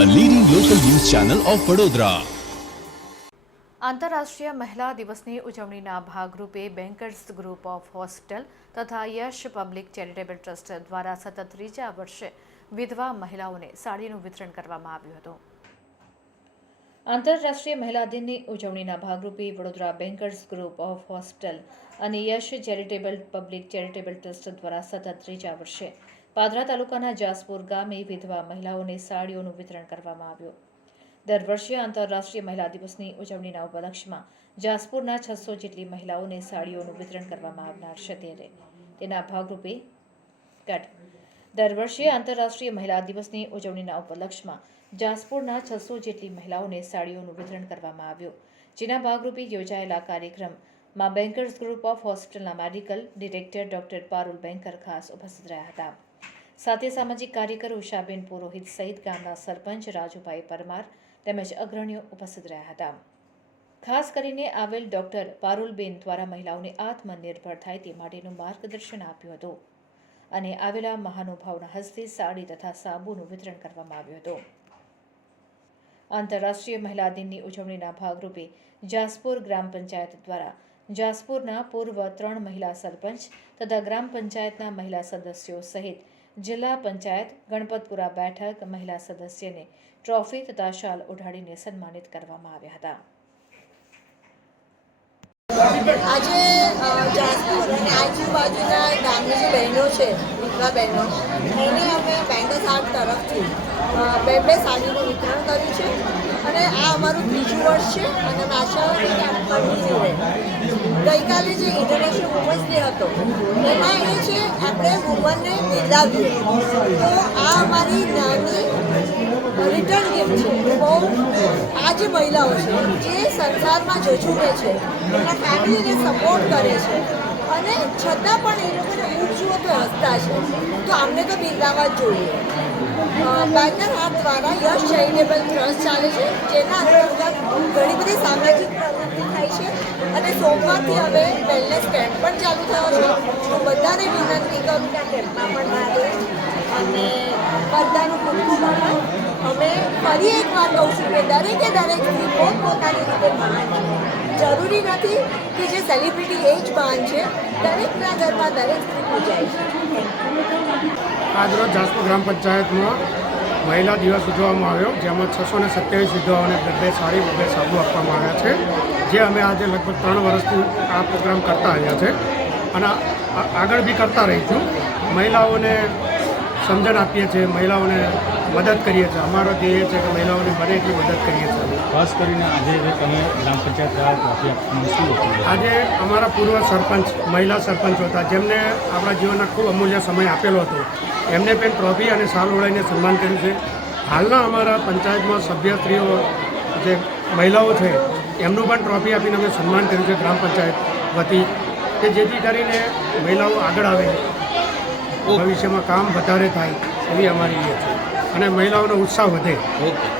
Channel of Vadodara આંતરરાષ્ટ્રીય મહિલા દિવસની ઉજવણીના ભાગરૂપે બેન્કર્સ ગ્રુપ ઓફ હોસ્પિટલ તથા યશ પબ્લિક ચેરિટેબલ ટ્રસ્ટ દ્વારા સતત ત્રીજા વર્ષે વિધવા મહિલાઓને સાડીનું વિતરણ કરવામાં આવ્યું હતું. આંતરરાષ્ટ્રીય મહિલા દિનની ઉજવણીના ભાગરૂપે Vadodara bankers group of hospital અને Yash charitable public charitable trust દ્વારા સતત ત્રીજા વર્ષે પાદરા તાલુકાના જાસપુર ગામે વિધવા મહિલાઓને સાડીઓનું વિતરણ કરવામાં આવ્યું. દર વર્ષે આંતરરાષ્ટ્રીય મહિલા દિવસની ઉજવણીના ઉપલક્ષમાં જાસપુરના છસો જેટલી મહિલાઓને સાડીઓનું વિતરણ કરવામાં આવનાર છે ત્યારે. તેના ભાગરૂપે દર વર્ષે આંતરરાષ્ટ્રીય મહિલા દિવસની ઉજવણીના ઉપલક્ષમાં જાસપુરના છસો જેટલી મહિલાઓને સાડીઓનું વિતરણ કરવામાં આવ્યું. જેના ભાગરૂપે યોજાયેલા કાર્યક્રમમાં બેન્કર્સ ગ્રુપ ઓફ હોસ્પિટલના medical director doctor Parul Banker ખાસ ઉપસ્થિત રહ્યા હતા. સાથે સામાજિક કાર્યકર ઉષાબેન પુરોહિત સહિત ગામના સરપંચ રાજુભાઈ પરમાર તેમજ અગ્રણીઓ ઉપસ્થિત રહ્યા હતા. ખાસ કરીને આવેલ ડોક્ટર પારુલબેન દ્વારા મહિલાઓને આત્મનિર્ભર થાય તે માટેનું માર્ગદર્શન આપ્યું હતું અને આવેલા મહાનુભાવના હસ્તે સાડી તથા સાબુનું વિતરણ કરવામાં આવ્યું હતું. આંતરરાષ્ટ્રીય મહિલા દિનની ઉજવણીના ભાગરૂપે જાસપુર ગ્રામ પંચાયત દ્વારા જાસપુરના પૂર્વ ત્રણ મહિલા સરપંચ તથા ગ્રામ પંચાયતના મહિલા સદસ્યો સહિત જિલ્લા પંચાયત ગણપતપુરા બેઠક મહિલા સદસ્યને ટ્રોફી તથા શાલ ઓઢાડીને સન્માનિત કરવામાં આવ્યા હતા. આજે જાસપુર અને આજુબાજુના ગામની જે બહેનો છે વિધવા બહેનો, એને અમે બેંગલ આર્ટ તરફથી બે બે સાડીનું વિતરણ કર્યું છે. અને આ અમારું ત્રીજું વર્ષ છે અને આશા ગઈકાલે જે ઇન્ટરનેશનલ વુમન્સ ડે હતો, એમાં એ છે, આપણે વુમનને બિરદાવીએ. તો આ અમારી નાની રિટર્ન ગિફ્ટ છે. બહુ આ જે મહિલાઓ છે, જે સંસારમાં જજુમે છે એના ફેમિલીને સપોર્ટ કરે છે. અને છતાં પણ એ લોકોને જુઓ તો છે, તો આમને તો બિરદાવવા જોઈએ. બેંકર હાથ દ્વારા યશ ચેરિટેબલ ટ્રસ્ટ ચાલે છે, જેના અંતર્ગત ઘણી બધી સામાજિક પ્રવૃત્તિ થાય છે અને સોમવારથી હવે વેલનેસ કેમ્પ પણ ચાલુ થયો છે. હું બધાને વિનંતી કરું ત્યાં કેમ્પમાં પણ અને બધાનું ખૂબ અમે એક કહું છું કે દરેકે દરેક સ્ત્રી પોતપોતાની રીતે મહાન જરૂરી નથી કે જે સેલિબ્રિટી એ જ છે દરેકના ઘરમાં દરેક સ્ત્રી પૂજાય છે. આજરોજ જાસપુર ગ્રામ પંચાયતમાં મહિલા દિવસ ઉજવવામાં આવ્યો, જેમાં છસો ને સત્યાવીસ વિધવાઓને બે બે સાડી બે બે સાબુ આપવામાં આવ્યા છે, જે અમે આજે લગભગ ત્રણ વર્ષથી આ પ્રોગ્રામ કરતા આવ્યા છે. અને આગળ બી કરતા રહીશું. મહિલાઓને સમજણ આપીએ છીએ મહિલાઓને મદદ કરીએ છીએ. અમારો ધ્યેય છે કે મહિલાઓને બને એટલી મદદ કરીએ છીએ. ખાસ કરીને આજે જે તમે ગ્રામ પંચાયત આજે અમારા પૂર્વ સરપંચ મહિલા સરપંચ હતા જેમને આપણા જીવનના ખૂબ અમૂલ્ય સમય આપેલો હતો. એમને પણ ટ્રોફી અને સાલ ઓળાઈને સન્માન કર્યું છે. હાલના અમારા પંચાયતમાં સભ્યશ્રીઓ જે મહિલાઓ છે એમનું પણ ટ્રોફી આપીને અમે સન્માન કર્યું છે ગ્રામ પંચાયત વતી. કે જેથી કરીને મહિલાઓ આગળ આવે. ભવિષ્યમાં કામ વધારે થાય એવી અમારી અને મહિલાઓનો ઉત્સાહ વધે. ઓકે.